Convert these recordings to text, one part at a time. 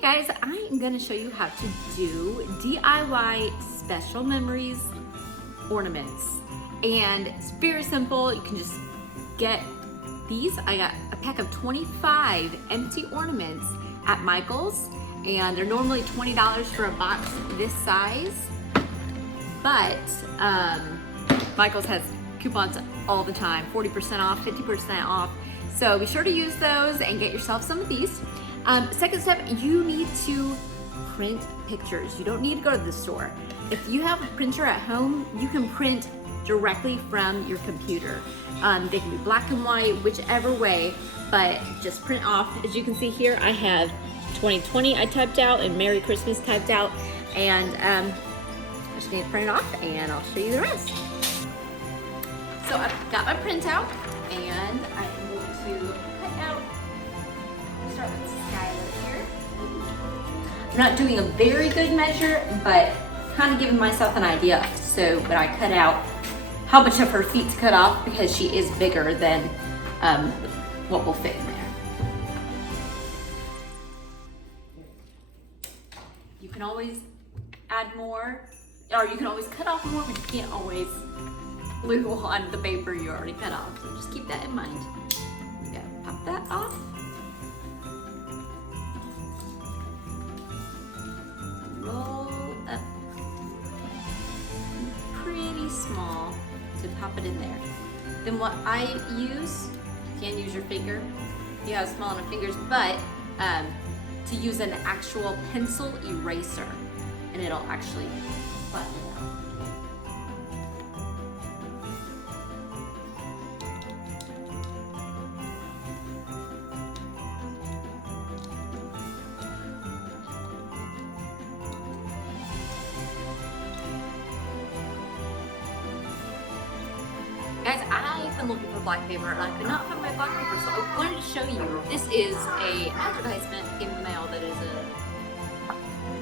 Hey guys, I am going to show you how to do DIY special memories ornaments. And it's very simple. You can just get these. I got a pack of 25 empty ornaments at Michael's, and they're normally $20 for a box this size. But Michael's has coupons all the time, 40% off, 50% off. So be sure to use those and get yourself some of these. Second step, you need to print pictures. You don't need to go to the store. If you have a printer at home, you can print directly from your computer. They can be black and white, whichever way, but just print off. As you can see here, I have 2020 I typed out and Merry Christmas typed out, and I just need to print it off and I'll show you the rest. So I've got my printout and I'm going to cut out, start with Skylar here. I'm not doing a very good measure, but kind of giving myself an idea. So when I cut out how much of her feet to cut off, because she is bigger than what will fit in there. You can always add more, or you can always cut off more, but you can't always glue on the paper you already cut off. So just keep that in mind. There we go. Pop that off. Roll up pretty small to pop it in there. Then what I use, you can use your finger. You have small enough fingers, but to use an actual pencil eraser, and it'll actually flatten it out. Guys, I've been looking for black paper and I could not find my black paper, so I wanted to show you. This is a advertisement in the mail that is a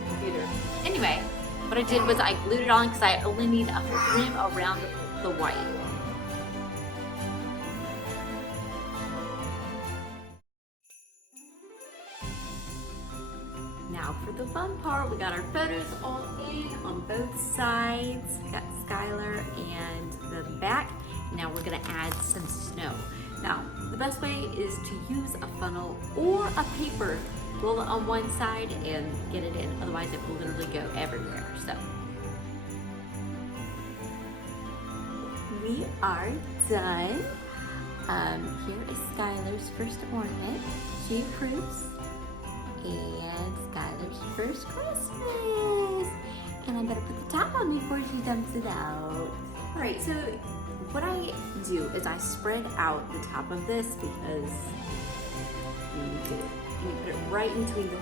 computer. Anyway, what I did was I glued it on because I only need a rim around the white. Now for the fun part, we got our photos all in on both sides. We got Skylar and the back. Now we're gonna add some snow. Now, the best way is to use a funnel or a paper. Roll it on one side and get it in. Otherwise it will literally go everywhere. So, we are done. Here is Skylar's first ornament. She approves. And Skylar's first Christmas. And I better put the top on before she dumps it out. All right, so what I do is I spread out the top of this because you need to. You put it right in between the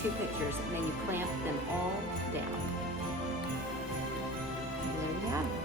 two pictures and then you clamp them all down. And there you have it.